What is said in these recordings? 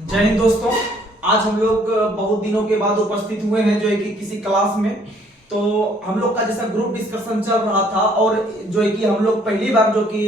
जय हिंद दोस्तों। आज हम लोग बहुत दिनों के बाद उपस्थित हुए हैं जो है कि किसी क्लास में। तो हम लोग का जैसा ग्रुप डिस्कशन चल रहा था और जो है कि हम लोग पहली बार जो कि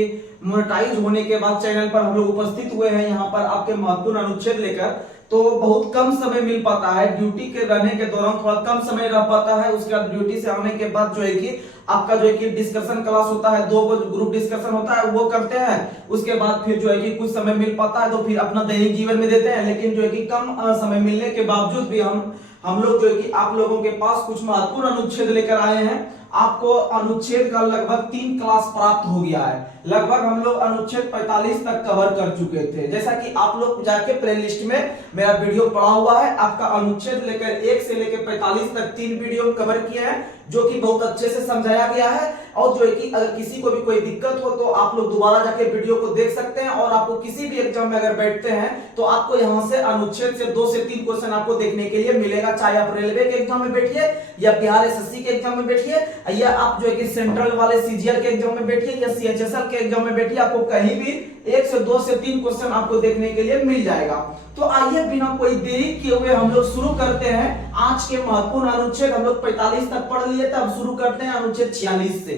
मोनेटाइज होने के बाद चैनल पर हम लोग उपस्थित हुए हैं यहाँ पर आपके महत्वपूर्ण अनुच्छेद लेकर। तो बहुत कम समय मिल पाता है, ड्यूटी के रहने के दौरान थोड़ा कम समय रह पाता है। उसके बाद ड्यूटी से आने के बाद जो है कि आपका जो है कि डिस्कशन क्लास होता है, 2 ग्रुप डिस्कशन होता है, वो करते हैं। उसके बाद फिर जो है कि कुछ समय मिल पाता है तो फिर अपना दैनिक जीवन में देते हैं। लेकिन जो है कि कम समय मिलने के बावजूद भी हम लोग जो है कि आप लोगों के पास कुछ महत्वपूर्ण अनुच्छेद लेकर आए हैं। आपको अनुच्छेद का लगभग 3 क्लास प्राप्त हो गया है। लगभग हम लोग अनुच्छेद 45 तक कवर कर चुके थे। जैसा कि आप लोग जाके प्लेलिस्ट में मेरा वीडियो पड़ा हुआ है, आपका अनुच्छेद लेकर 1 से लेकर 45 तक 3 वीडियो कवर किए हैं, जो कि बहुत अच्छे से समझाया गया है। और जो है कि अगर किसी को भी कोई दिक्कत हो तो आप लोग दोबारा जाके वीडियो को देख सकते हैं। और आपको किसी भी एग्जाम में अगर बैठते हैं तो आपको यहाँ से अनुच्छेद से 2 से 3 क्वेश्चन आपको देखने के लिए मिलेगा। चाहे आप रेलवे के एग्जाम में बैठिए या बिहार एसएससी के एग्जाम में बैठिए या आप जो है कि सेंट्रल वाले सीजीएल के एग्जाम में बैठिए या सीएचएसएल के एग्जाम में बैठिए, आपको कहीं भी 1 से 2 से 3 क्वेश्चन आपको देखने के लिए मिल जाएगा। तो आइए बिना कोई देरी किए हुए हम लोग शुरू करते हैं आज के महत्वपूर्ण अनुच्छेद। हम लोग 45 तक पढ़ लिए थे, अब शुरू करते हैं अनुच्छेद 46 से।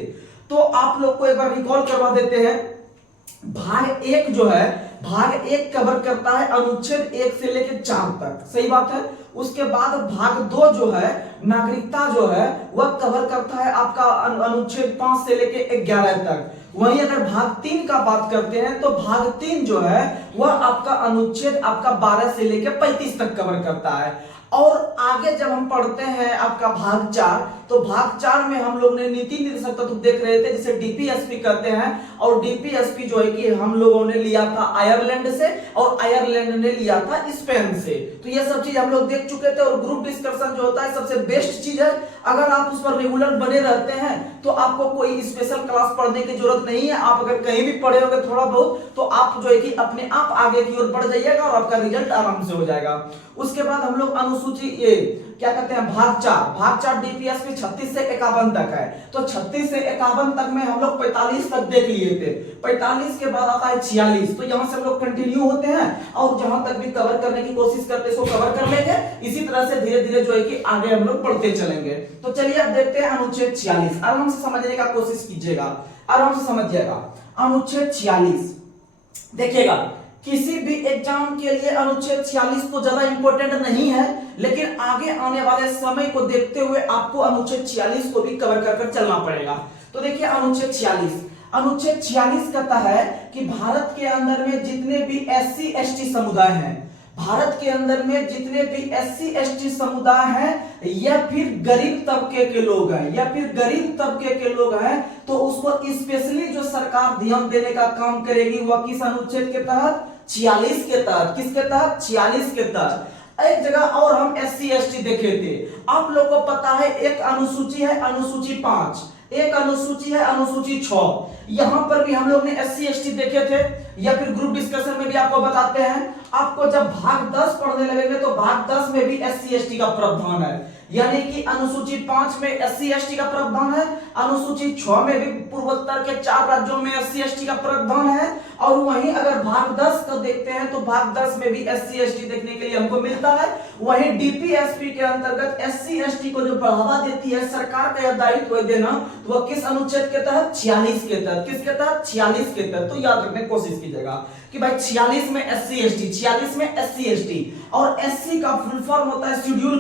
तो आप लोग को एक बार रिकॉल करवा देते हैं। भाग 1 जो है, भाग 1 कवर करता है अनुच्छेद 1 से लेकर 4 तक, सही बात है। उसके बाद भाग 2 जो है, नागरिकता जो है, वह कवर करता है आपका अनुच्छेद 5 से लेकर 11 तक। वहीं अगर भाग 3 का बात करते हैं तो भाग 3 जो है वह आपका अनुच्छेद आपका 12 से लेकर 35 तक कवर करता है। और आगे जब हम पढ़ते हैं आपका भाग 4, तो भाग 4 में हम लोग ने नीति निर्देशक तत्व देख रहे थे, जिसे डीपीएसपी कहते हैं। और डीपीएसपी जो है कि हम लोगों ने लिया था आयरलैंड से और आयरलैंड ने लिया था स्पेन से। तो ये सब चीज हम लोग देख चुके थे। और ग्रुप डिस्कशन जो होता है सबसे बेस्ट चीज है। अगर आप उस पर रेगुलर बने रहते हैं तो आपको कोई स्पेशल क्लास पढ़ने की जरूरत नहीं है। आप अगर कहीं भी पढ़े होंगे थोड़ा बहुत तो आप जो है कि अपने आप आगे की ओर बढ़ जाइएगा और आपका रिजल्ट आराम से हो जाएगा। उसके बाद हम लोग अनुसूची ये क्या कहते हैं, भाग 4 डीपीएसपी 36 से 51 तक है। तो 36 से 51 तक में हम लोग 45 तक देख लिए थे। 45 के बाद आता है 46। तो यहां से हम लोग कंटिन्यू होते हैं और जहां तक भी कवर करने की कोशिश करते हैं उसको कवर कर लेंगे। इसी तरह से धीरे धीरे जो है कि आगे हम लोग बढ़ते चलेंगे। तो चलिए अब देखते हैं अनुच्छेद 46। आराम से समझने का कोशिश कीजिएगा, आराम से समझिएगा। अनुच्छेद 46 देखिएगा, किसी भी एग्जाम के लिए अनुच्छेद 46 तो ज्यादा इंपॉर्टेंट नहीं है, लेकिन आगे आने वाले समय को देखते हुए आपको अनुच्छेद 46 को भी कवर कर चलना पड़ेगा। तो देखिए अनुच्छेद 46 कहता है कि भारत के अंदर में जितने भी एससी एसटी समुदाय हैं, भारत के अंदर में जितने भी एससी एसटी समुदाय हैं या फिर गरीब तबके के लोग हैं तो उसको स्पेशली जो सरकार ध्यान देने का काम करेगी वह किस अनुच्छेद के तहत, 46 के तहत। किसके तहत, 46 के तहत। एक जगह और हम एससी एसटी देखे थे, आप लोग को पता है एक अनुसूची है अनुसूची 5, एक अनुसूची है अनुसूची 6। यहां पर भी हम लोग ने एससी एसटी देखे थे या फिर ग्रुप डिस्कशन में भी आपको बताते हैं। आपको जब भाग 10 पढ़ने लगेंगे तो भाग 10 में भी एससी एसटी का प्रावधान है, यानी कि अनुसूची 5 में एससी एसटी का प्रावधान है, अनुसूची 6 में भी पूर्वोत्तर के 4 राज्यों में एससी एसटी का प्रावधान है। और वहीं अगर भाग 10 का देखते हैं तो भाग 10 में भी एससी एसटी देखने के लिए हमको मिलता है। वहीं डीपीएसपी के अंतर्गत एससी एसटी को जो बढ़ावा देती है सरकार का यह दायित्व देना, तो वह किस अनुच्छेद के तहत, 46 के तहत। किसके तहत, 46 के तहत। तो याद रखने की कोशिश कीजिएगा कि भाई 46 में एससी एसटी, 46 में एससी एसटी। और एससी का फुल फॉर्म होता है शेड्यूल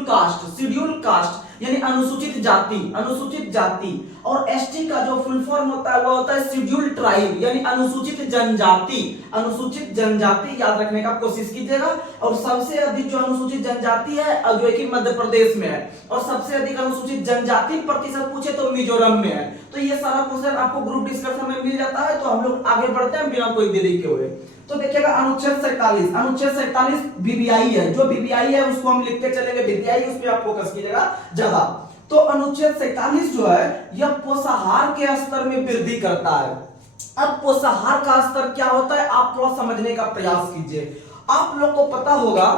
कास्ट यानी अनुसूचित जाति। और एसटी का जो फुल फॉर्म होता है वो होता है शेड्यूल ट्राइब यानी अनुसूचित जनजाति। याद रखने का कोशिश कीजिएगा। और सबसे अधिक जो अनुसूचित जनजाति है जो है कि मध्य प्रदेश में है, और सबसे अधिक अनुसूचित जनजाति प्रतिशत पूछे तो मिजोरम में है। तो ये सारा क्वेश्चन आपको ग्रुप डिस्कशन में मिल जाता है। तो हम लोग आगे बढ़ते हैं बिना कोई देरी के हुए। तो देखिएगा अनुच्छेद 47 बीबीआई है। जो बीबीआई है उसको हम लिखते चलेंगे बीबीआई, उस पर आप फोकस कीजिएगा ज्यादा। तो अनुच्छेद 47 जो है यह पोषाहार के स्तर में वृद्धि करता है। अब पोषाहार का स्तर क्या होता है आप थोड़ा समझने का प्रयास कीजिए। आप लोग को पता होगा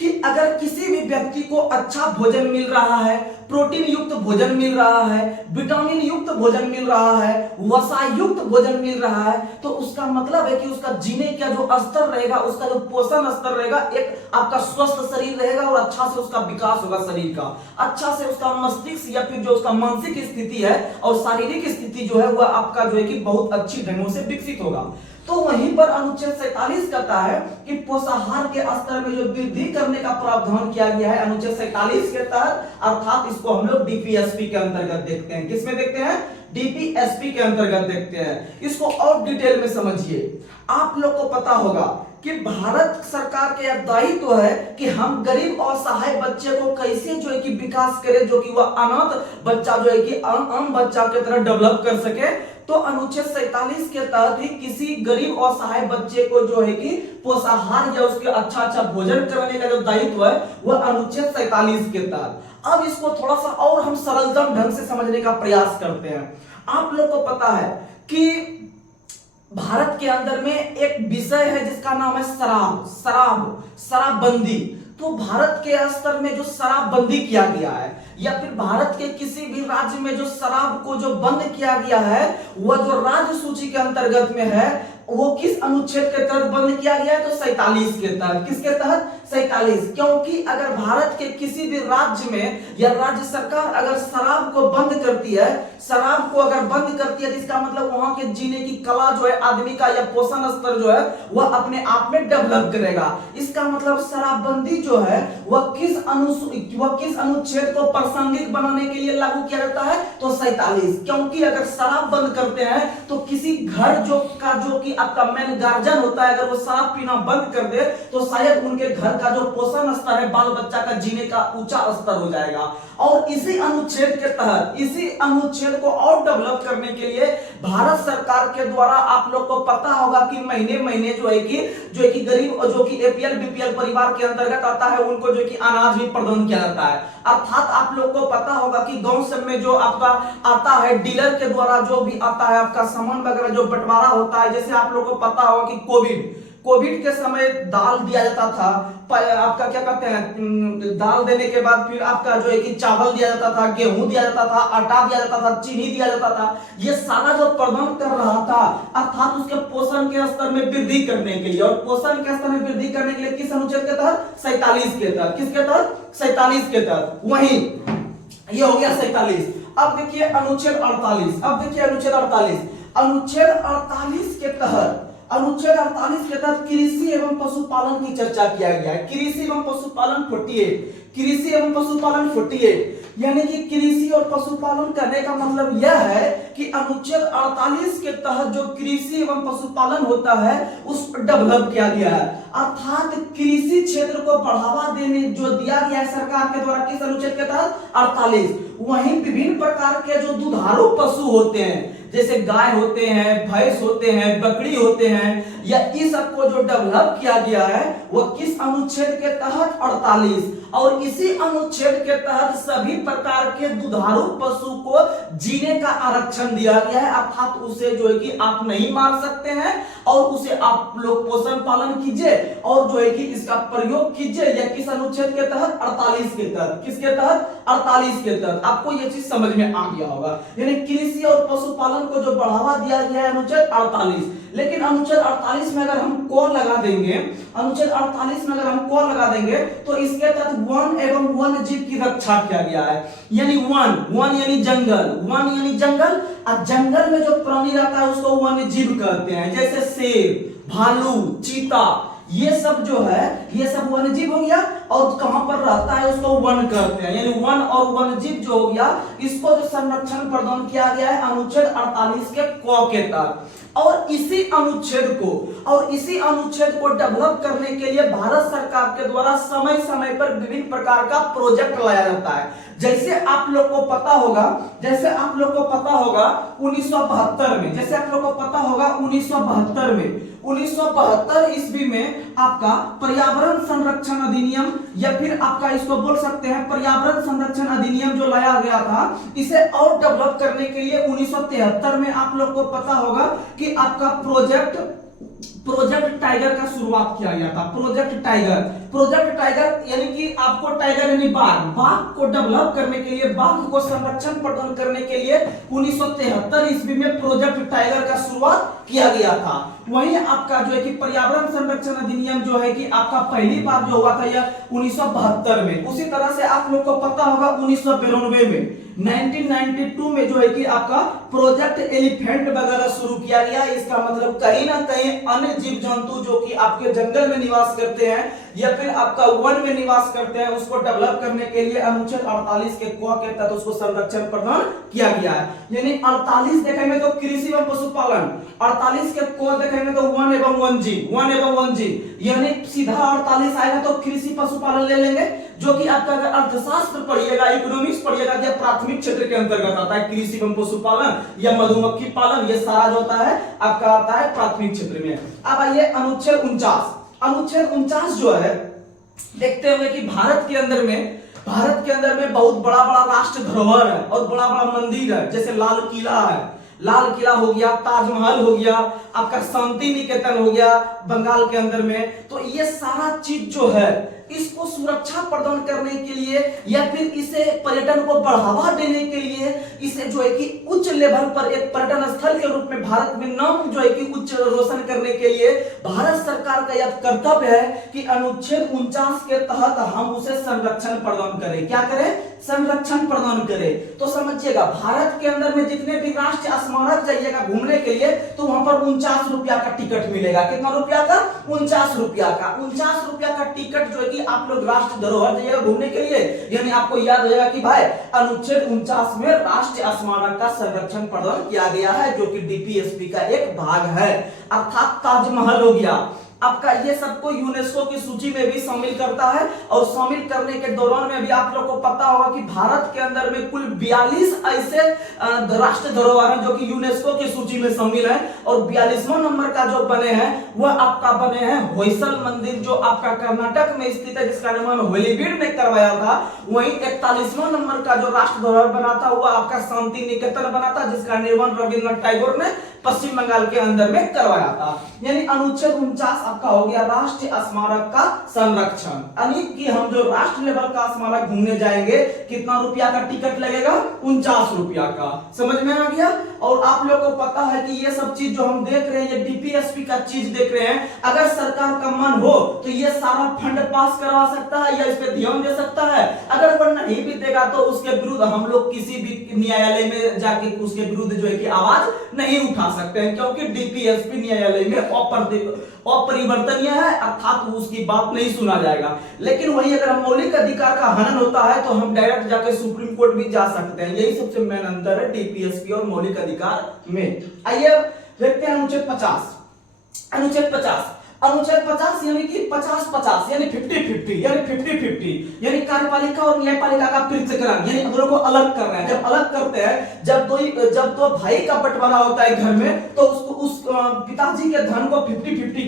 कि अगर किसी भी व्यक्ति को अच्छा भोजन मिल रहा है, प्रोटीन युक्त भोजन मिल रहा है, विटामिन युक्त भोजन मिल रहा है, वसा युक्त भोजन मिल रहा है, तो उसका मतलब है कि उसका जीने का जो स्तर रहेगा, उसका जो पोषण स्तर रहेगा, एक आपका स्वस्थ शरीर रहेगा और अच्छा से उसका विकास होगा शरीर का, अच्छा से उसका मस्तिष्क या फिर जो उसका मानसिक स्थिति है और शारीरिक स्थिति जो है वह आपका जो है कि बहुत अच्छी ढंगों से विकसित होगा। तो वहीं पर अनुच्छेद 47 कहता है कि पोषाहार के स्तर में जो वृद्धि करने का प्रावधान किया गया है अनुच्छेद 47 के तहत, अर्थात इसको हम लोग डीपीएसपी के अंतर्गत देखते हैं। किसमें देखते हैं? डीपीएसपी के अंतर्गत देखते हैं। इसको और डिटेल में समझिए। आप लोग को पता होगा कि भारत सरकार का यह दायित्व है कि हम गरीब और असहाय बच्चे को कैसे जो है कि विकास करें, जो कि वह अनाथ बच्चा जो है कि आम बच्चा की तरह डेवलप कर सके। तो अनुच्छेद 47 के तहत ही किसी गरीब और असहाय बच्चे को जो है कि पोषाहार या उसके अच्छा भोजन कराने का जो दायित्व है वह अनुच्छेद 47 के तहत। अब इसको थोड़ा सा और हम सरलतम ढंग से समझने का प्रयास करते हैं। आप लोग को पता है कि भारत के अंदर में एक विषय है जिसका नाम है शराबबंदी। तो भारत के स्तर में जो शराबबंदी किया गया है या फिर भारत के किसी भी राज्य में जो शराब को जो बंद किया गया है वह जो राज्य सूची के अंतर्गत में है वो किस अनुच्छेद के तहत बंद किया गया है? तो 47 के तहत। किसके तहत? 47। क्योंकि अगर भारत के किसी भी राज्य में या राज्य सरकार अगर शराब को बंद करती है, शराब को अगर बंद करती है तो इसका मतलब वहां के जीने की कला जो है आदमी का या पोषण स्तर जो है वह अपने आप में डेवलप करेगा। इसका मतलब शराबबंदी जो है वह किस अनुच्छेद को प्रासंगिक बनाने के लिए लागू किया जाता है? तो 47। क्योंकि अगर शराब बंद करते हैं तो किसी घर जो कि आपका मेन गार्जियन होता है, अगर वो शराब पीना बंद कर दे तो शायद उनके घर का जो पोषण स्तर है, बाल बच्चा का जीने का ऊंचा स्तर हो जाएगा। और इसी अनुच्छेद के तहत, इसी अनुच्छेद को और डेवलप करने के लिए भारत सरकार के द्वारा आप लोग को पता होगा कि महीने महीने जो है कि गरीब जो कि एपीएल बीपीएल परिवार के अंतर्गत आता है उनको जो कि अनाज भी प्रदान किया जाता है। अर्थात आप लोग को पता होगा कि गांव सब में जो आपका आता है डीलर के द्वारा जो भी आता है आपका सामान वगैरह जो बंटवारा होता है, जैसे आप लोग को पता होगा कि कोविड के समय दाल दिया जाता था, आपका क्या कहते हैं, दाल देने के बाद फिर आपका जो है कि चावल दिया जाता था, गेहूं दिया जाता था, आटा दिया जाता था, चीनी दिया जाता था। ये सारा जो प्रदान कर रहा था अर्थात उसके पोषण के स्तर में वृद्धि करने के लिए, और पोषण के स्तर में वृद्धि करने के लिए किस अनुच्छेद के तहत? 47 के तहत। किसके तहत? 47 के तहत। वहीं ये हो गया 47। अब देखिए अनुच्छेद 48। अब देखिए अनुच्छेद 48। अनुच्छेद 48 के तहत कृषि एवं पशुपालन की चर्चा किया गया है। कृषि एवं पशुपालन 48। यानी कि कृषि और पशुपालन करने का मतलब यह है कि अनुच्छेद 48 के तहत जो कृषि एवं पशुपालन होता है उसको डेवलप किया गया है। अर्थात कृषि क्षेत्र को बढ़ावा देने जो दिया गया है सरकार के द्वारा किस अनुच्छेद के तहत? 48। वहीं विभिन्न प्रकार के जो दुधारू पशु होते हैं जैसे गाय होते हैं, भैंस होते हैं, बकरी होते हैं, या इस सब को जो डेवलप किया गया है वह किस अनुच्छेद के तहत? 48। और इसी अनुच्छेद के तहत सभी प्रकार के दुधारू पशु को जीने का आरक्षण दिया गया है। अर्थात उसे जो है कि आप नहीं मार सकते हैं और उसे आप लोग पोषण पालन कीजिए और जो है कि इसका प्रयोग कीजिए। या किस अनुच्छेद के तहत? 48 के तहत। किसके तहत? 48 के तहत। आपको यह चीज समझ में आ गया होगा। यानी कृषि और पशुपालन को जो बढ़ावा दिया गया है अनुच्छेद 48। लेकिन अनुच्छेद 48 में अगर हम कॉल लगा देंगे, अनुच्छेद 48 में अगर हम कॉल लगा देंगे तो इसके तहत वन एवं वन्य जीव की रक्षा किया गया है। यानी वन यानी जंगल, और जंगल में जो प्राणी रहता है उसको वन्य जीव कहते हैं। जैसे शेर, भालू, चीता, ये सब जो है ये सब वन्य जीव हो गया। और कहां पर रहता है उसको वन कहते हैं। यानी वन और वन्य जीव जो हो गया इसको जो संरक्षण प्रदान किया गया है अनुच्छेद 48 के क के तहत। और इसी अनुच्छेद को डेवलप करने के लिए भारत सरकार के द्वारा समय समय पर विभिन्न प्रकार का प्रोजेक्ट लाया जाता है। जैसे आप लोग को पता होगा 1972 ईस्वी में आपका पर्यावरण संरक्षण अधिनियम, या फिर आपका इसको बोल सकते हैं पर्यावरण संरक्षण अधिनियम जो लाया गया था, इसे और डेवलप करने के लिए 1973 में आप लोग को पता होगा कि आपका प्रोजेक्ट टाइगर का शुरुआत किया गया था। प्रोजेक्ट टाइगर यानी कि आपको टाइगर यानी बाघ को डेवलप करने के लिए, बाघ को संरक्षण प्रदान करने के लिए 1973 ईस्वी में प्रोजेक्ट टाइगर का शुरुआत किया गया था। वहीं आपका जो है कि पर्यावरण संरक्षण अधिनियम जो है कि आपका पहली बार जो हुआ था यह 1972 में। उसी तरह से आप लोग को पता होगा 1992 में 1992 में जो है कि आपका प्रोजेक्ट एलिफेंट वगैरह शुरू किया गया। इसका मतलब कहीं ना कहीं अन्य जीव जंतु जो कि आपके जंगल में निवास करते हैं या फिर आपका वन में निवास करते हैं, उसको डेवलप करने के लिए अनुच्छेद 48 के क के तहत उसको संरक्षण प्रदान किया गया है। यानी 48 देखेंगे तो कृषि एवं पशुपालन, 48 के क देखेंगे तो वन एवं वनजीव, यानी सीधा 48 आएगा तो कृषि पशुपालन ले लेंगे, जो कि आपका अगर अर्थशास्त्र पढ़िएगा, इकोनॉमिक्स पढ़िएगा या प्राथमिक क्षेत्र के अंतर्गत आता है। कृषि एवं पशुपालन या मधुमक्खी पालन, ये सारा जो होता है आपका आता है प्राथमिक क्षेत्र में। अब आइए अनुच्छेद 49 जो है, देखते हुए कि भारत के अंदर में बहुत बड़ा बड़ा राष्ट्र धरोहर है और बड़ा बड़ा मंदिर है। जैसे लाल किला हो गया, ताजमहल हो गया, आपका शांति निकेतन हो गया बंगाल के अंदर में। तो ये सारा चीज जो है इसको सुरक्षा प्रदान करने के लिए या फिर इसे पर्यटन को बढ़ावा देने के लिए इसे जो है कि उच्च लेवल पर एक पर्यटन स्थल के रूप में भारत में नाम जो है कि उच्च रोशन करने के लिए भारत सरकार का यह कर्तव्य है कि अनुच्छेद 49 के तहत हम उसे संरक्षण प्रदान करें। क्या करें? संरक्षण प्रदान करें। तो समझिएगा, भारत के अंदर में जितने भी राष्ट्रीय स्मारक जाइएगा घूमने के लिए तो वहां पर 49 रुपया का टिकट मिलेगा। कितना रुपया का? 49 रुपया का। 49 रुपया का टिकट जो है कि आप लोग राष्ट्रीय धरोहर जाइएगा घूमने के लिए, यानी आपको याद हो जाएगा कि भाई अनुच्छेद 49 में राष्ट्रीय स्मारक का संरक्षण प्रदान किया गया है, जो कि डीपीएसपी का एक भाग है। अर्थात ताजमहल हो गया आपका, ये सबको यूनेस्को की सूची में भी शामिल करता है। और शामिल करने के दौरान में भी आप लोग को पता होगा कि भारत के अंदर में कुल 42 ऐसे राष्ट्र धरोहर हैं जो कि यूनेस्को की सूची में शामिल है। और 42वां नंबर का जो बने हैं वह आपका बने हैं होयसल मंदिर, जो आपका कर्नाटक में स्थित है, जिसका निर्माण होलीबीड में करवाया था। वहीं 41वां नंबर का जो राष्ट्र धरोहर बना था वह आपका शांति निकेतन बना था, जिसका निर्माण रविंद्रनाथ टैगोर ने पश्चिम बंगाल के अंदर में करवाया था। यानी अनुच्छेद 49 आपका हो गया राष्ट्रीय स्मारक का संरक्षण। यानी कि हम जो राष्ट्र लेवल का स्मारक घूमने जाएंगे, कितना रुपया का टिकट लगेगा? 49 रुपया का। समझ में आ गया? और आप लोगों को पता है कि ये सब चीज जो हम देख रहे हैं, ये डीपीएसपी का चीज देख रहे हैं। अगर सरकार का मन हो तो ये सारा फंड पास करवा सकता है या इस पे ध्यान दे सकता है। अगर वो नहीं भी देगा तो उसके विरुद्ध हम लोग किसी भी न्यायालय में जाके उसके विरुद्ध जो है कि आवाज नहीं उठा सकते हैं, क्योंकि डीपीएसपी न्यायालय में अपरिवर्तनीय है, अर्थात उसकी बात नहीं सुना जाएगा। लेकिन वही अगर मौलिक अधिकार का हनन होता है तो हम डायरेक्ट जाके सुप्रीम कोर्ट भी जा सकते हैं। यही सबसे मेन अंतर है डीपीएसपी और मौलिक अधिकार में। आइए देखते हैं अनुच्छेद 50 यानी कि 50-50 यानी 50-50 यानी कार्यपालिका और न्यायपालिका का पृथक्करण, यानी दोनों को अलग कर रहे हैं। जब अलग करते हैं, जब दो भाई का बंटवारा होता है घर में, तो उसको उस पिताजी के धन को 50-50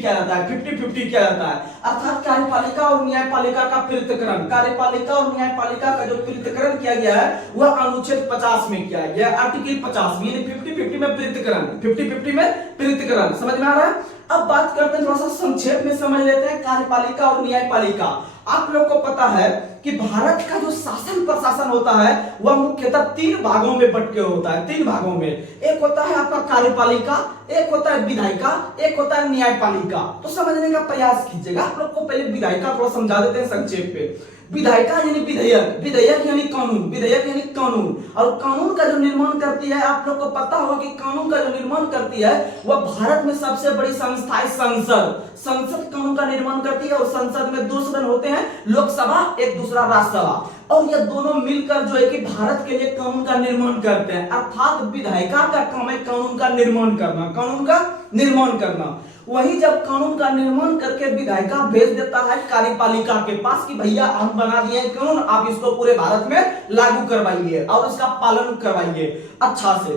किया जाता है। अर्थात कार्यपालिका और न्यायपालिका का पृथक्करण, कार्यपालिका और न्यायपालिका का जो पृथक्करण किया गया है वह अनुच्छेद 50 में किया गया है, आर्टिकल 50 में, यानी 50-50 में पृथक्करण। समझ में आ रहा है? अब बात करते हैं, थोड़ा सा संक्षेप में समझ लेते हैं कार्यपालिका और न्यायपालिका। आप लोग को पता है कि भारत का जो शासन प्रशासन होता है वह मुख्यतः 3 भागों में बट के होता है। 3 भागों में, एक होता है आपका कार्यपालिका, एक होता है विधायिका, एक होता है न्यायपालिका। तो समझने का प्रयास कीजिएगा। आप लोग को पहले विधायिका थोड़ा समझा देते हैं संक्षेप पे। विधायिका यानी विधेयक यानी कानून, और कानून का जो निर्माण करती है, आप लोग को पता होगा कि कानून का जो निर्माण करती है वह भारत में सबसे बड़ी संस्था है संसद कानून का निर्माण करती है। और संसद में 2 सदन होते हैं, लोकसभा, एक दूसरा राज्यसभा, और ये दोनों मिलकर जो है कि भारत के लिए कानून का निर्माण करते हैं। अर्थात विधायिका का काम है कानून का निर्माण करना। वही जब कानून का निर्माण करके विधायिका भेज देता है कार्यपालिका के पास कि भैया हम बना दिए कानून, आप इसको पूरे भारत में लागू करवाइए और इसका पालन करवाइए अच्छा से।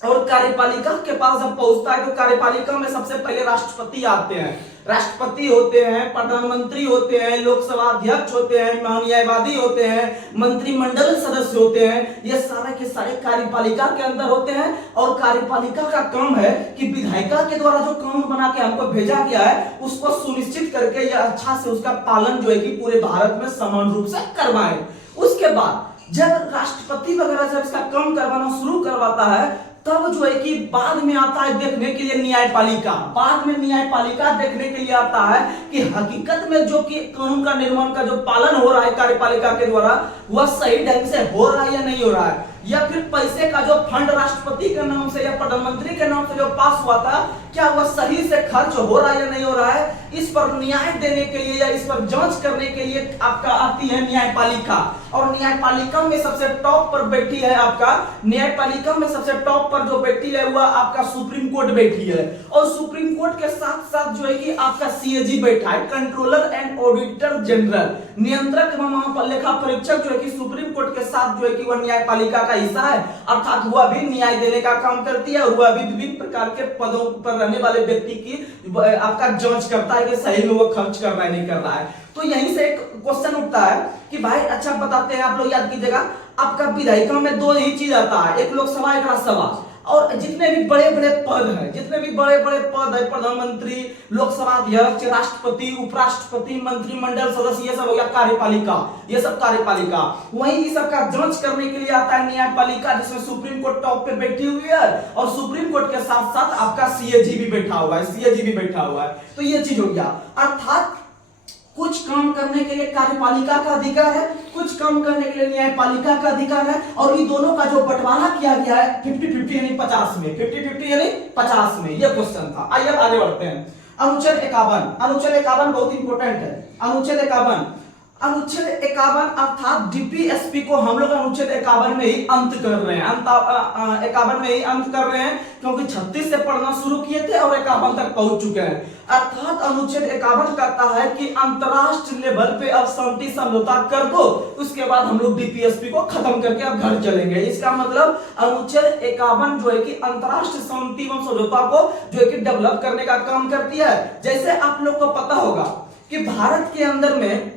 और कार्यपालिका के पास जब पहुंचता है तो कार्यपालिका में सबसे पहले राष्ट्रपति आते हैं, राष्ट्रपति होते हैं, प्रधानमंत्री होते हैं, लोकसभा अध्यक्ष होते हैं, न्यायवादी होते हैं, मंत्रिमंडल सदस्य होते हैं। ये सारे के सारे कार्यपालिका के अंदर होते हैं। और कार्यपालिका का काम है कि विधायिका के द्वारा जो कानून बना के हमको भेजा गया है उसको सुनिश्चित करके या अच्छा से उसका पालन जो है कि पूरे भारत में समान रूप से करवाए। उसके बाद जब राष्ट्रपति वगैरह जब इसका काम करवाना शुरू करवाता है तब जो है कि बाद में आता है देखने के लिए न्यायपालिका। बाद में न्यायपालिका देखने के लिए आता है कि हकीकत में जो कि कानून का निर्माण का जो पालन हो रहा है कार्यपालिका के द्वारा वह सही ढंग से हो रहा है या नहीं हो रहा है, या फिर पैसे का जो फंड राष्ट्रपति के नाम से या प्रधानमंत्री के नाम से जो पास हुआ था क्या वह सही से खर्च हो रहा है या नहीं हो रहा है। इस पर न्याय देने के लिए या इस पर जांच करने के लिए आपका आती है न्यायपालिका। और न्यायपालिका में सबसे टॉप पर बैठी है आपका, न्यायपालिका में सबसे टॉप पर जो बैठी है वह आपका सुप्रीम कोर्ट बैठी है। और सुप्रीम कोर्ट के साथ साथ जो है कि आपका सीएजी बैठा है, कंट्रोलर एंड ऑडिटर जनरल, नियंत्रक एवं लेखा परीक्षक जो है कि सुप्रीम कोर्ट के साथ जो है कि वह न्यायपालिका का हिस्सा है, अर्थात वह भी न्याय देने का काम करती है। वह भी विभिन्न प्रकार के पदों पर रहने वाले व्यक्ति की आपका जांच करता है कि सही में वो खर्च कर रहा है नहीं कर रहा है। तो यहीं से एक क्वेश्चन उठता है कि भाई अच्छा बताते हैं आप लोग, याद कीजिएगा आपका विधायिका में दो ही चीज आता है, एक लोकसभा एक राज्यसभा। और जितने भी बड़े बड़े पद हैं, जितने भी बड़े बड़े पद है, प्रधानमंत्री, लोकसभा अध्यक्ष, राष्ट्रपति, उपराष्ट्रपति, मंत्रिमंडल सदस्य, ये सब हो गया कार्यपालिका, ये सब कार्यपालिका। वहीं इस सब का जांच करने के लिए आता है न्यायपालिका, जिसमें सुप्रीम कोर्ट टॉप पे बैठी हुई है और सुप्रीम कोर्ट के साथ साथ आपका सीएजी भी बैठा हुआ है, सीएजी भी बैठा हुआ है। तो ये चीज हो गया, अर्थात कुछ काम करने के लिए कार्यपालिका का अधिकार है, कुछ काम करने के लिए न्यायपालिका का अधिकार है। और इन दोनों का जो बंटवारा किया गया है 50-50 यानी 50 में, 50-50 यानी 50 में, यह क्वेश्चन था। आइए आगे बढ़ते हैं। अनुच्छेद 51, अनुच्छेद 51 बहुत इंपॉर्टेंट है। अनुच्छेद 51, अनुच्छेद 51 अर्थात डीपीएसपी को हम लोग अनुच्छेद 51 में ही अंत कर रहे हैं, 51 में ही अंत कर रहे हैं, क्योंकि 36 से पढ़ना शुरू किए थे और 51 तक पहुंच चुके हैं। अर्थात अनुच्छेद 51 कहता है कि अंतरराष्ट्रीय लेवल पे अब शांति समझौता कर दो, उसके बाद हम लोग डीपीएसपी को खत्म करके अब घर चलेंगे। इसका मतलब अनुच्छेद 51 जो है कि अंतरराष्ट्रीय शांति एवं समझौता को जो है कि डेवलप करने का काम करती है। जैसे आप लोग को पता होगा कि भारत के अंदर में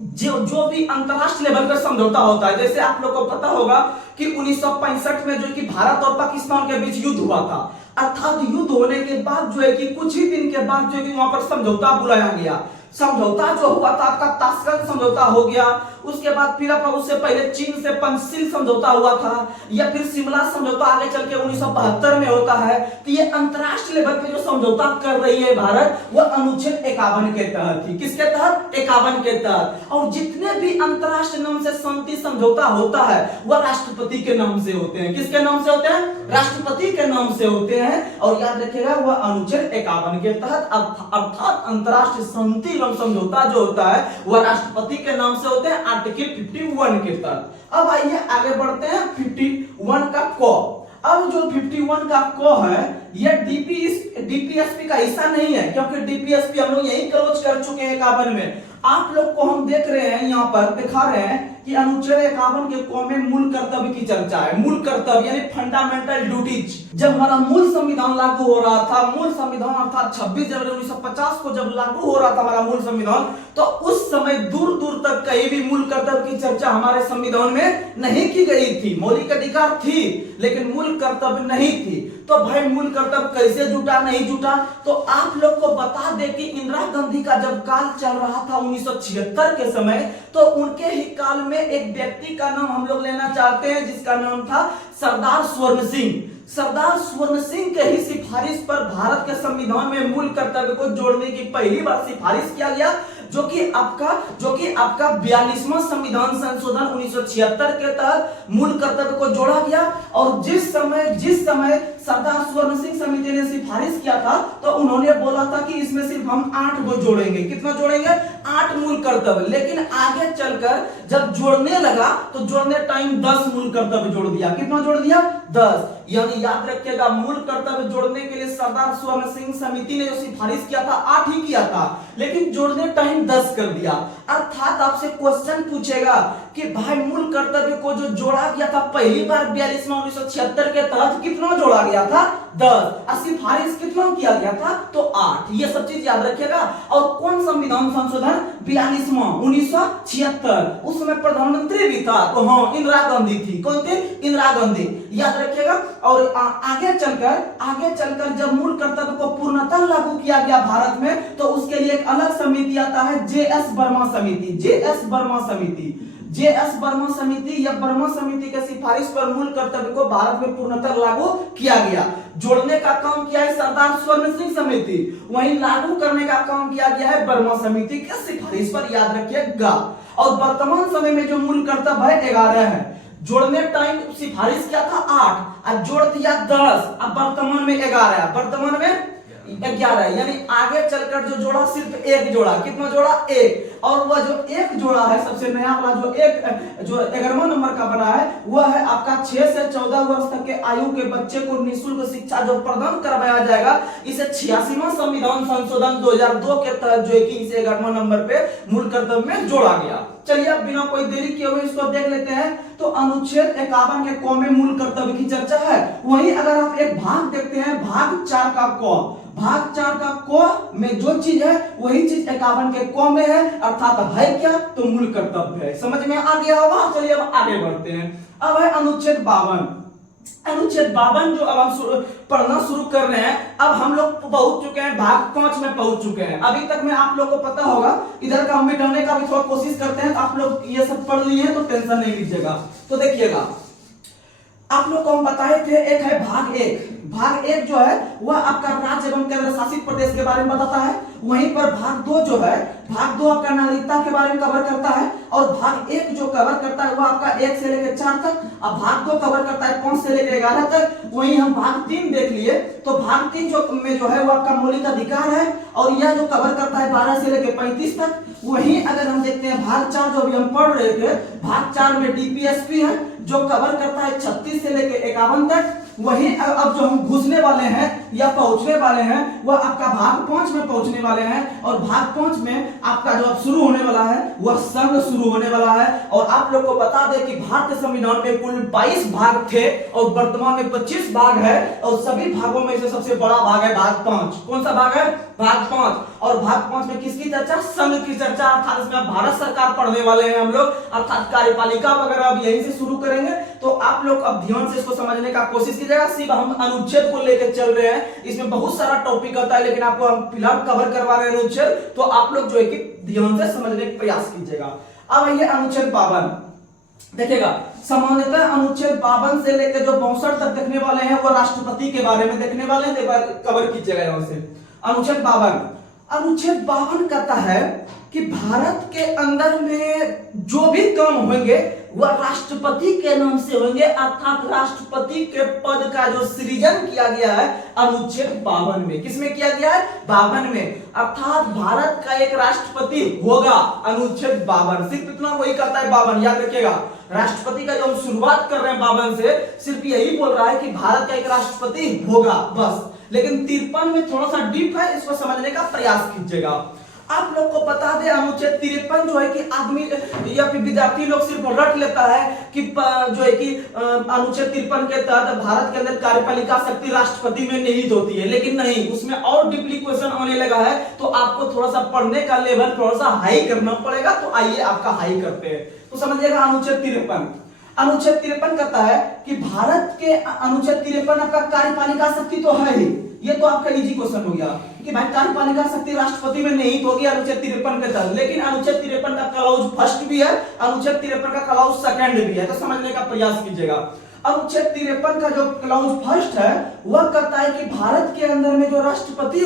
जो भी अंतरराष्ट्रीय लेवल पर समझौता होता है, जैसे आप लोग को पता होगा कि 1965 में जो कि भारत और पाकिस्तान के बीच युद्ध हुआ था, अर्थात युद्ध होने के बाद जो है कि कुछ ही दिन के बाद जो है कि वहां पर समझौता बुलाया गया। समझौता जो हुआ था आपका ताशकंद समझौता हो गया, उसके बाद फिर आपका उससे पहले चीन से पंचशील समझौता हुआ था, या फिर शिमला समझौता आगे चल के 1972 में होता है। तो ये अंतरराष्ट्रीय लेवल पे जो समझौता कर रही है भारत, वह अनुच्छेद 51 के तहत थी। किसके तहत? 51 के तहत। और जितने भी अंतरराष्ट्रीय नाम से शांति समझौता होता है वह राष्ट्रपति के नाम से होते हैं। किसके नाम से होते हैं? राष्ट्रपति के नाम से होते हैं। और याद रखिएगा वह अनुच्छेद 51 के तहत, अर्थात अंतरराष्ट्रीय शांति समझौता जो होता है वह राष्ट्रपति के नाम से होते हैं, आर्टिकल 51 के तहत। अब आइए आगे बढ़ते हैं 51 का क। अब जो 51 का क है यह डीपीएसपी का हिस्सा नहीं है, क्योंकि डीपीएसपी हम लोग यही क्लोज कर चुके हैं 51 में। आप लोग को हम देख रहे हैं, यहाँ पर दिखा रहे हैं कि अनुच्छेद 51 के क में मूल कर्तव्य की चर्चा है। मूल कर्तव्य यानी फंडामेंटल ड्यूटीज। जब हमारा मूल संविधान लागू हो रहा था, मूल संविधान अर्थात 26 जनवरी 1950 को जब लागू हो रहा था हमारा मूल संविधान, तो उस समय दूर दूर तक कहीं भी मूल कर्तव्य की चर्चा हमारे संविधान में नहीं की गई थी। मौलिक अधिकार थी लेकिन मूल कर्तव्य नहीं थी। तो भाई मूल कर्तव्य कैसे जुटा, नहीं जुटा? तो आप लोग को बता दे कि इंदिरा गांधी का जब काल चल रहा था 1976 के समय, तो उनके ही काल में एक व्यक्ति का नाम हम लोग लेना चाहते हैं जिसका नाम था सरदार स्वर्ण सिंह। सरदार स्वर्ण सिंह के ही सिफारिश पर भारत के संविधान में मूल कर्तव्य को जोड़ने की पहली बार सिफारिश किया गया, जो कि आपका 42वां संविधान संशोधन 1976 के तहत मूल कर्तव्य को जोड़ा गया। और जिस समय सरदार स्वर्ण सिंह समिति ने सिफारिश किया था, तो उन्होंने बोला था कि इसमें सिर्फ हम 8 को जोड़ेंगे। कितना जोड़ेंगे? 8 मूल कर्तव्य। लेकिन आगे चलकर जब जोड़ने लगा तो जोड़ने टाइम 10 मूल कर्तव्य जोड़ दिया। कितना जोड़ दिया? 10। यानी याद रखिएगा, मूल कर्तव्य जोड़ने के लिए सरदार स्वर्ण सिंह समिति ने जो सिफारिश किया था 8 ही किया था, लेकिन जोड़ने टाइम 10 कर दिया। अर्थात आपसे क्वेश्चन पूछेगा कि भाई मूल कर्तव्य को जो जोड़ा गया था पहली बार 42/1976 के तहत कितना जोड़ा गया था? 10। और सिफारिश कितना किया गया था? तो 8। ये सब चीज याद रखिएगा। और कौन संविधान संशोधन? 42वां 1976। उस समय प्रधानमंत्री भी था, तो हाँ, इंदिरा गांधी थी। कौन थी? इंदिरा गांधी। याद रखिएगा। और आगे चलकर जब मूल कर्तव्य को पूर्णतः लागू किया गया भारत में, तो उसके लिए एक अलग समिति आता है, जेएस वर्मा समिति। जेएस वर्मा समिति या वर्मा समिति के सिफारिश पर मूल कर्तव्य को भारत में पूर्णतः लागू किया गया। जोड़ने का काम किया है सरदार स्वर्ण सिंह समिति, वहीं लागू करने का काम किया गया है वर्मा समिति के सिफारिश पर। याद रखिएगा। और वर्तमान समय में जो मूल कर्तव्य है 11 है। जोड़ने टाइम सिफारिश क्या था? 8, अब जोड़ दिया 10, अब वर्तमान में 11, वर्तमान में 11। यानी आगे चलकर जो जोड़ा सिर्फ एक जोड़ा। कितना जोड़ा? 1। और वह जो एक जोड़ा है, सबसे नया वाला जो 11वां नंबर का बना है, वह है आपका 6 से 14 वर्ष तक के आयु के बच्चे को निःशुल्क शिक्षा जो प्रदान करवाया जाएगा, इसे 86वां संविधान संशोधन 2002 के तहत जो है कि इसे 11वां नंबर पे मूल कर्तव्य में जोड़ा गया। चलिए अब बिना कोई देरी किए हुए इसको देख लेते हैं। तो अनुच्छेद 51 के क में मूल कर्तव्य की चर्चा है। वहीं अगर आप एक भाग देखते हैं, भाग 4 का क, भाग 4 का क में जो चीज है वही चीज 51 के क में है, अर्थात है क्या? तो मूल कर्तव्य है। समझ में आ गया होगा। चलिए अब आगे बढ़ते हैं। अब है अनुच्छेद 52। अनुच्छेद 52 जो अब हम पढ़ना शुरू कर रहे हैं। अब हम लोग पहुंच चुके हैं, भाग 5 में पहुंच चुके हैं। अभी तक में आप लोग को पता होगा, इधर का हम मिटाने का भी थोड़ा कोशिश करते हैं। आप लोग ये सब पढ़ लिए हैं तो टेंशन नहीं लीजिएगा। तो देखिएगा, आप लोग को हम बताए थे, एक है भाग 1। भाग 1 जो है वह आपका राज्य एवं केंद्र शासित प्रदेश के बारे में बताता है। वहीं पर भाग 2 जो है, भाग 2 आपका नागरिकता के बारे में कवर करता है। और भाग 1 जो कवर करता है वह आपका 1 से लेकर 4 तक। अब भाग 2 कवर करता है 5 से लेकर 11 तक। वहीं हम भाग 3 देख लिए, तो भाग 3 जो है वो आपका मौलिक अधिकार है, और यह जो कवर करता है 12 से लेकर 35 तक। वहीं अगर हम देखते हैं भाग 4 जो अभी हम पढ़ रहे थे, भाग 4 में डीपीएसपी है जो कवर करता है 36 से लेकर 51 तक। वहीं अब जो हम घुसने वाले हैं या पहुंचने वाले हैं वह आपका भाग 5 में पहुंचने वाले हैं। और भाग 5 में आपका जो अब शुरू होने वाला है वह संघ शुरू होने वाला है। और आप लोग को बता दें कि भारतीय संविधान में कुल 22 भाग थे और वर्तमान में 25 भाग है। और सभी भागों में से सबसे बड़ा भाग है भाग 5। कौन सा भाग है? भाग 5। और भाग 5 में किसकी चर्चा? संघ की चर्चा। अर्थात इसमें भारत सरकार पढ़ने वाले हैं हम लोग, अर्थात कार्यपालिका वगैरह अब यहीं से शुरू करेंगे। तो आप लोग अब ध्यान से इसको समझने का कोशिश कीजिएगा। सिर्फ हम अनुच्छेद को लेकर चल रहे हैं, इसमें बहुत सारा टॉपिक होता है, लेकिन आपको हम फिलहाल कवर करवा रहे हैं अनुच्छेद। तो आप लोग जो है कि ध्यान से समझने का प्रयास कीजिएगा। अब ये अनुच्छेद 52 देखिएगा। सामान्यतः अनुच्छेद 52 से लेकर जो 62 तक देखने वाले हैं वो राष्ट्रपति के बारे में देखने वाले हैं। कवर कीजिएगा यहां से। अनुच्छेद 52 कहता है कि भारत के अंदर में जो भी काम होंगे वह राष्ट्रपति के नाम से होंगे। अर्थात राष्ट्रपति के पद का जो सृजन किया गया है अनुच्छेद 52 में। किसमें किया गया है? 52 में। अर्थात भारत का एक राष्ट्रपति होगा। अनुच्छेद 52 सिर्फ इतना वही करता है 52। याद रखिएगा, राष्ट्रपति का जो हम शुरुआत कर रहे हैं 52 से, सिर्फ यही बोल रहा है कि भारत का एक राष्ट्रपति होगा, बस। लेकिन 53 में थोड़ा सा डीप है, इसको समझने का प्रयास कीजिएगा। आप लोग को बता दें, अनुच्छेद 53 जो है कि आदमी या फिर विद्यार्थी लोग सिर्फ रट लेता है कि जो है कि अनुच्छेद 53 के तहत भारत के अंदर कार्यपालिका शक्ति राष्ट्रपति में निहित होती है। लेकिन नहीं, उसमें और डीपली क्वेश्चन आने लगा है, तो आपको थोड़ा सा पढ़ने का लेवल थोड़ा सा हाई करना पड़ेगा। तो आइए आपका हाई करते हैं। तो समझिएगा, अनुच्छेद 53 कहता है कि भारत के अनुच्छेद 53 आपका कार्यपालिका शक्ति तो है ही। ये तो आपका इजी क्वेश्चन हो गया कि भाई कार्यपालिका शक्ति राष्ट्रपति में निहित होगी अनुच्छेद 53 के तहत। लेकिन अनुच्छेद 53 का क्लाउज फर्स्ट भी है, अनुच्छेद 53 का क्लाउज सेकंड भी है। तो समझने का प्रयास कीजिएगा। अनुच्छेद 53 का जो क्लाउज फर्स्ट है वह कहता है कि भारत के अंदर में जो राष्ट्रपति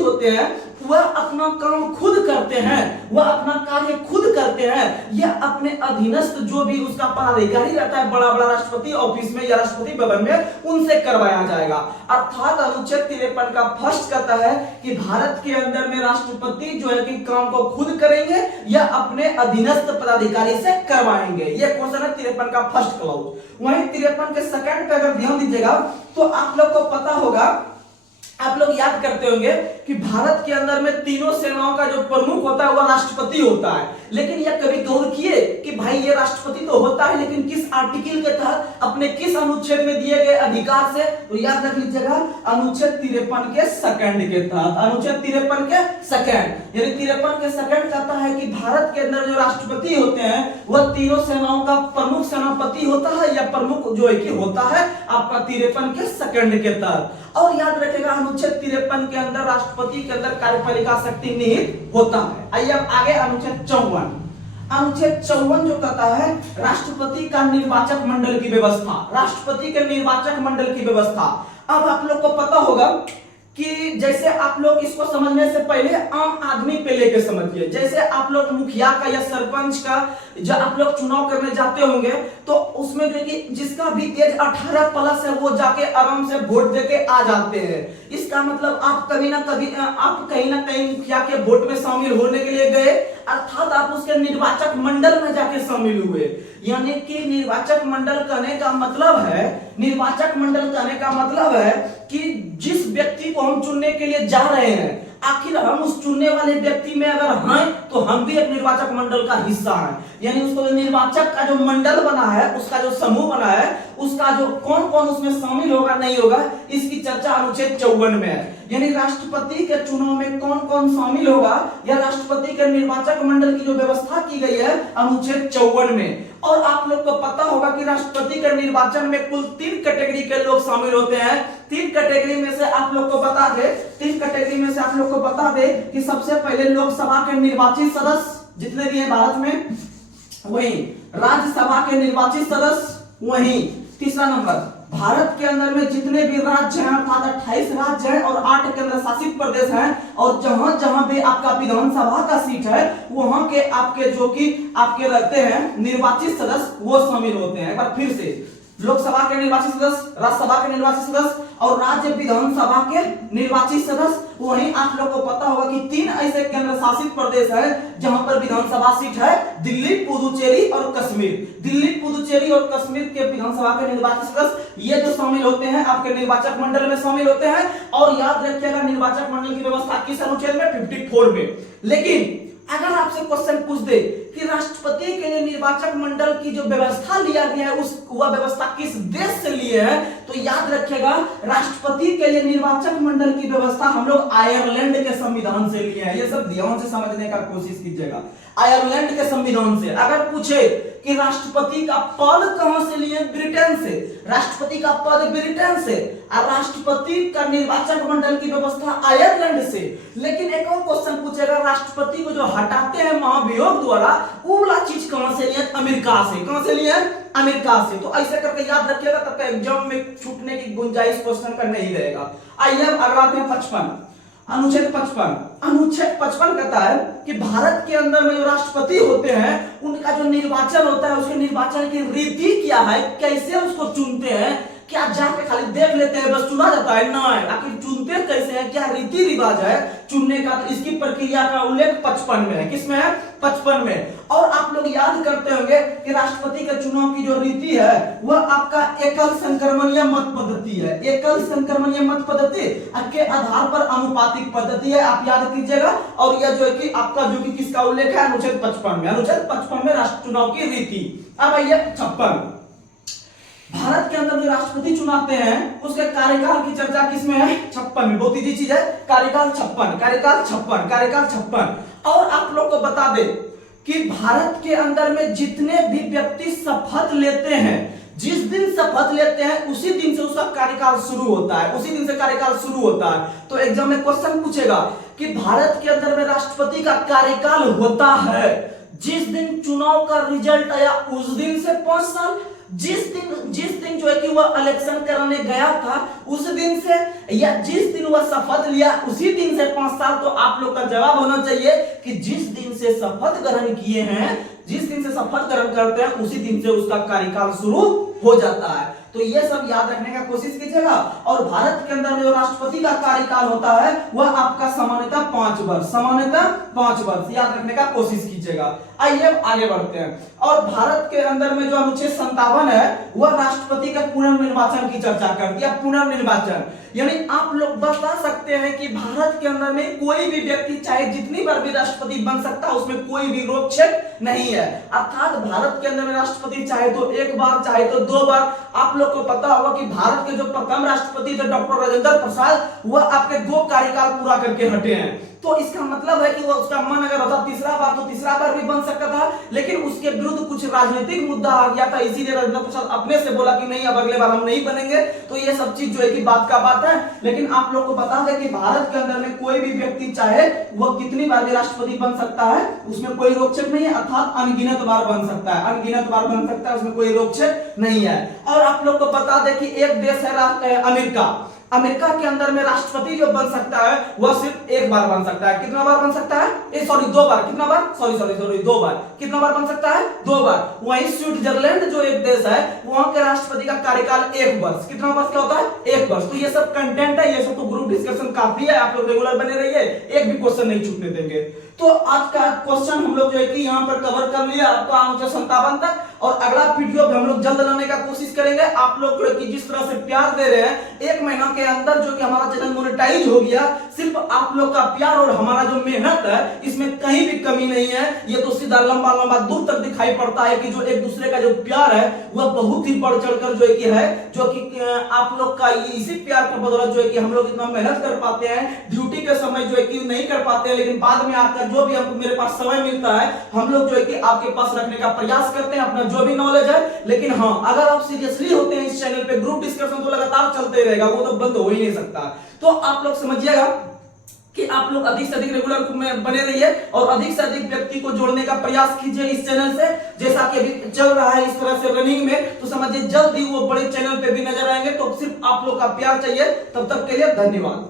होते हैं वह अपना काम खुद करते हैं, वह अपना कार्य खुद करते हैं, या अपने अधीनस्थ जो भी उसका पदाधिकारी रहता है बड़ा बड़ा राष्ट्रपति ऑफिस में या राष्ट्रपति भवन में, उनसे करवाया जाएगा। अर्थात अनुच्छेद 53 का फर्स्ट कहता है कि भारत के अंदर में राष्ट्रपति जो है कि काम को खुद करेंगे या अपने अधीनस्थ पदाधिकारी से करवाएंगे। यह क्वेश्चन है 53 का फर्स्ट क्लॉज। वहीं 53 के सेकंड पे अगर ध्यान दीजिएगा तो आप लोग को पता होगा, आप लोग याद करते होंगे कि भारत के अंदर में तीनों सेनाओं का जो प्रमुख होता है वह राष्ट्रपति होता है। लेकिन यह कभी गौर किए कि भाई ये राष्ट्रपति तो होता है लेकिन किस आर्टिकल के तहत, अपने किस अनुच्छेद में दिए गए अधिकार से? तो याद रख लीजिएगा अनुच्छेद 53 के सेकंड के तहत। अनुच्छेद 53 के सेकंड, यानी 53 के सेकंड कहता है कि भारत के अंदर जो राष्ट्रपति होते हैं वह तीनों सेनाओं का प्रमुख सेनापति होता है या प्रमुख जो है कि होता है आपका 53 के सेकंड के तहत। और याद रखेगा अनुच्छेद 53 के अंदर राष्ट्रपति के अंदर कार्यपालिका शक्ति निहित होता है। आइए अब आगे अनुच्छेद 54। अनुच्छेद 54 जो कहता है राष्ट्रपति का निर्वाचक मंडल की व्यवस्था, राष्ट्रपति के निर्वाचक मंडल की व्यवस्था। अब आप लोग को पता होगा कि जैसे आप लोग इसको समझने से पहले आम आदमी पे लेके समझिए। जैसे आप लोग मुखिया का या सरपंच का जब आप लोग चुनाव करने जाते होंगे तो उसमें जो कि जिसका भी एज 18 प्लस है वो जाके आराम से वोट देके आ जाते हैं। इसका मतलब आप कहीं ना कहीं मुखिया के वोट में शामिल होने के लिए गए, अर्थात आप उसके निर्वाचक मंडल में जाके शामिल हुए। यानी कि निर्वाचक मंडल कहने का मतलब है, निर्वाचक मंडल कहने का मतलब है कि जिस व्यक्ति को हम चुनने के लिए जा रहे हैं, आखिर हम उस चुनने वाले व्यक्ति में अगर हैं तो हम भी एक निर्वाचक मंडल का हिस्सा हैं। यानी उसको निर्वाचक का जो मंडल बना है, उसका जो समूह बना है, उसका जो कौन कौन उसमें शामिल होगा नहीं होगा, इसकी चर्चा अनुच्छेद 54 में है। यानी राष्ट्रपति के चुनाव में कौन कौन शामिल होगा या राष्ट्रपति के निर्वाचक मंडल की जो व्यवस्था की गई है अनुच्छेद 54 में। और आप लोग को पता होगा कि राष्ट्रपति के निर्वाचन में कुल 3 कैटेगरी के लोग शामिल होते हैं। 3 कैटेगरी में से आप लोग को बता दे, 3 कैटेगरी में से आप लोग को बता दे कि सबसे पहले लोकसभा के निर्वाचित सदस्य जितने भी हैं भारत में, वहीं राज्यसभा के निर्वाचित सदस्य, वहीं तीसरा नंबर भारत के अंदर में जितने भी राज्य हैं अर्थात 28 राज्य हैं और 8 केंद्र शासित प्रदेश हैं, और जहां जहां भी आपका विधानसभा का सीट है वहां के आपके जो कि आपके रहते हैं निर्वाचित सदस्य वो शामिल होते हैं। एक बार फिर से, लोकसभा के निर्वाचित सदस्य, राज्यसभा के निर्वाचित सदस्य और राज्य विधानसभा के निर्वाचित सदस्य। वहीं आप लोग को पता होगा कि 3 ऐसे केंद्र शासित प्रदेश है जहां पर विधानसभा सीट है, दिल्ली, पुदुचेरी और कश्मीर। दिल्ली, पुदुचेरी और कश्मीर के विधानसभा के निर्वाचित सदस्य ये जो शामिल होते हैं आपके निर्वाचक मंडल में शामिल होते हैं। और याद रखिएगा निर्वाचक मंडल की व्यवस्था किस अनुच्छेद में? 54 में। लेकिन अगर आपसे क्वेश्चन पूछ दे कि राष्ट्रपति के लिए निर्वाचक मंडल की जो व्यवस्था लिया गया है उस वह व्यवस्था किस देश से लिए है, तो याद रखिएगा राष्ट्रपति के लिए निर्वाचक मंडल की व्यवस्था हम लोग आयरलैंड के संविधान से लिए हैं। ये सब ध्यान से समझने का कोशिश कीजिएगा। आयरलैंड के संविधान से। अगर पूछे कि राष्ट्रपति का पद कहां से लिए? ब्रिटेन से। राष्ट्रपति का पद ब्रिटेन से और राष्ट्रपति का निर्वाचक मंडल की व्यवस्था आयरलैंड से। लेकिन एक और क्वेश्चन पूछेगा राष्ट्रपति को जो हटाते हैं महाभियोग द्वारा, वो वाला चीज कहां से लिए? अमेरिका से। कहां से लिए? अमेरिका से। तो ऐसे करके याद रखिएगा, तब एग्जाम में छूटने की गुंजाइश क्वेश्चन का नहीं रहेगा। आइए अब अगला है 55, अनुच्छेद 55। अनुच्छेद 55 कहता है कि भारत के अंदर में जो राष्ट्रपति होते हैं उनका जो निर्वाचन होता है उसके निर्वाचन की रीति क्या है, कैसे उसको चुनते हैं। क्या जाके खाली देख लेते हैं बस चुना जाता है? ना, आखिर चुनते कैसे हैं, क्या रीति रिवाज है चुनने का, तो इसकी प्रक्रिया का उल्लेख 55 में है। किसमें है? 55 में। और आप लोग याद करते होंगे कि राष्ट्रपति के चुनाव की जो रीति है वह आपका एकल संक्रमणीय मत पद्धति है। एकल संक्रमणीय मत पद्धति के आधार पर अनुपातिक पद्धति है, आप याद कीजिएगा। और यह जो है कि आपका जो कि किसका उल्लेख है? अनुच्छेद 55 में। अनुच्छेद 55 में राष्ट्र चुनाव की रीति। अब आइए 56। भारत के अंदर जो राष्ट्रपति चुनाते हैं उसके कार्यकाल की चर्चा किसमें है? 56 में। बहुत ईजी चीज है, कार्यकाल 56, कार्यकाल 56, कार्यकाल 56। और आप लोग को बता दे कि भारत के अंदर में जितने भी व्यक्ति शपथ लेते हैं, जिस दिन शपथ लेते हैं उसी दिन से उसका कार्यकाल शुरू होता है, उसी दिन से कार्यकाल शुरू होता है। तो एग्जाम में क्वेश्चन पूछेगा कि भारत के अंदर में राष्ट्रपति का कार्यकाल होता है जिस दिन चुनाव का रिजल्ट आया उस दिन से 5 साल, जिस दिन जो है कि वह इलेक्शन कराने गया था उस दिन से, या जिस दिन वह शपथ लिया उसी दिन से 5 साल? तो आप लोग का जवाब होना चाहिए कि जिस दिन से शपथ ग्रहण किए हैं, जिस दिन से शपथ ग्रहण करते हैं उसी दिन से उसका कार्यकाल शुरू हो जाता है। तो ये सब याद रखने का कोशिश कीजिएगा। और भारत के अंदर में जो राष्ट्रपति का कार्यकाल होता है वह आपका सामान्यतः 5 वर्ष, सामान्यतः 5 वर्ष याद रखने का कोशिश कीजिएगा। आइए आगे बढ़ते हैं। और भारत के अंदर में जो अनुच्छेद 57 है वह राष्ट्रपति का पुनर्निर्वाचन की चर्चा करती है। पुनर्निर्वाचन यानी आप लोग बता सकते हैं कि भारत के अंदर में कोई भी व्यक्ति चाहे जितनी बार भी राष्ट्रपति बन सकता है, उसमें कोई भी रोक छेक नहीं है। अर्थात भारत के अंदर में राष्ट्रपति चाहे तो 1 बार चाहे तो 2 बार। आप लोग को पता होगा कि भारत के जो प्रथम राष्ट्रपति थे डॉक्टर राजेंद्र प्रसाद, वह आपके 2 कार्यकाल पूरा करके हटे हैं। तो इसका मतलब है कि वो उसका मन अगर होता तीसरा बार तो तीसरा बार भी बन सकता था, लेकिन उसके विरुद्ध कुछ राजनीतिक मुद्दा आ गया था, इसीलिए राजेंद्र प्रसाद अपने से बोला कि नहीं अब अगले बार हम नहीं बनेंगे। तो ये सब चीज जो है कि बात का बात है। लेकिन आप लोग को पता है कि भारत के अंदर में कोई भी व्यक्ति चाहे वह कितनी बार भी राष्ट्रपति बन सकता है, उसमें कोई रोक-छेक नहीं है। अर्थात अनगिनत बार बन सकता है, अनगिनत बार बन सकता है, उसमें कोई रोक-छेक नहीं है। और आप लोग को बता दें कि एक देश है अमेरिका। अमेरिका के अंदर में राष्ट्रपति जो बन सकता है वह सिर्फ 1 बार बन सकता है। कितना बार बन सकता है? सॉरी 2 बार। कितना बार? सॉरी 2 बार। कितना बार बन सकता है? 2 बार। वहीं स्विट्जरलैंड जो एक देश है वहां के राष्ट्रपति का कार्यकाल 1 वर्ष। कितना वर्ष का होता है? 1 वर्ष। तो ये सब कंटेंट है, ये सब तो ग्रुप डिस्कशन काफी है, आप लोग रेगुलर बने रहिए, एक भी क्वेश्चन नहीं छूटने देंगे। तो आज का क्वेश्चन हम लोग जो है कि यहाँ पर कवर कर लिया आपका अनुच्छेद 57 तक, और अगला वीडियो भी हम लोग जल्द लाने का कोशिश करेंगे। आप लोग जो है कि जिस तरह से प्यार दे रहे हैं, 1 महीना के अंदर जो कि हमारा चैनल मोनेटाइज हो गया, सिर्फ आप लोग का प्यार और हमारा जो मेहनत है इसमें कहीं भी कमी नहीं है। ये तो सीधा लंबा लंबा दूर तक दिखाई पड़ता है कि जो एक दूसरे का जो प्यार है वह बहुत ही बढ़ चढ़कर जो है कि है, जो कि आप लोग का इसी प्यार का बदौलत जो है कि हम लोग इतना मेहनत कर पाते हैं, ड्यूटी के समय जो है कि नहीं कर पाते हैं, लेकिन बाद में आकर जो भी हमको मेरे पास समय मिलता है हम लोग जो है कि आपके पास रखने का प्रयास करते हैं अपना जो भी नॉलेज है। लेकिन हाँ, अगर आप सीरियसली होते हैं इस चैनल पे, ग्रुप डिस्कशन तो लगातार चलते रहेगा, वो तो बंद हो ही नहीं सकता। तो आप लोग समझिएगा कि आप लोग अधिक से अधिक रेगुलर में बने रहिए और अधिक से अधिक व्यक्ति को जोड़ने का प्रयास कीजिए इस चैनल से। जैसा कि अभी चल रहा है इस तरह से रनिंग में, तो समझिए जल्द ही वो बड़े चैनल पे भी नजर आएंगे। तो सिर्फ आप लोग का प्यार चाहिए। तब तक के लिए धन्यवाद।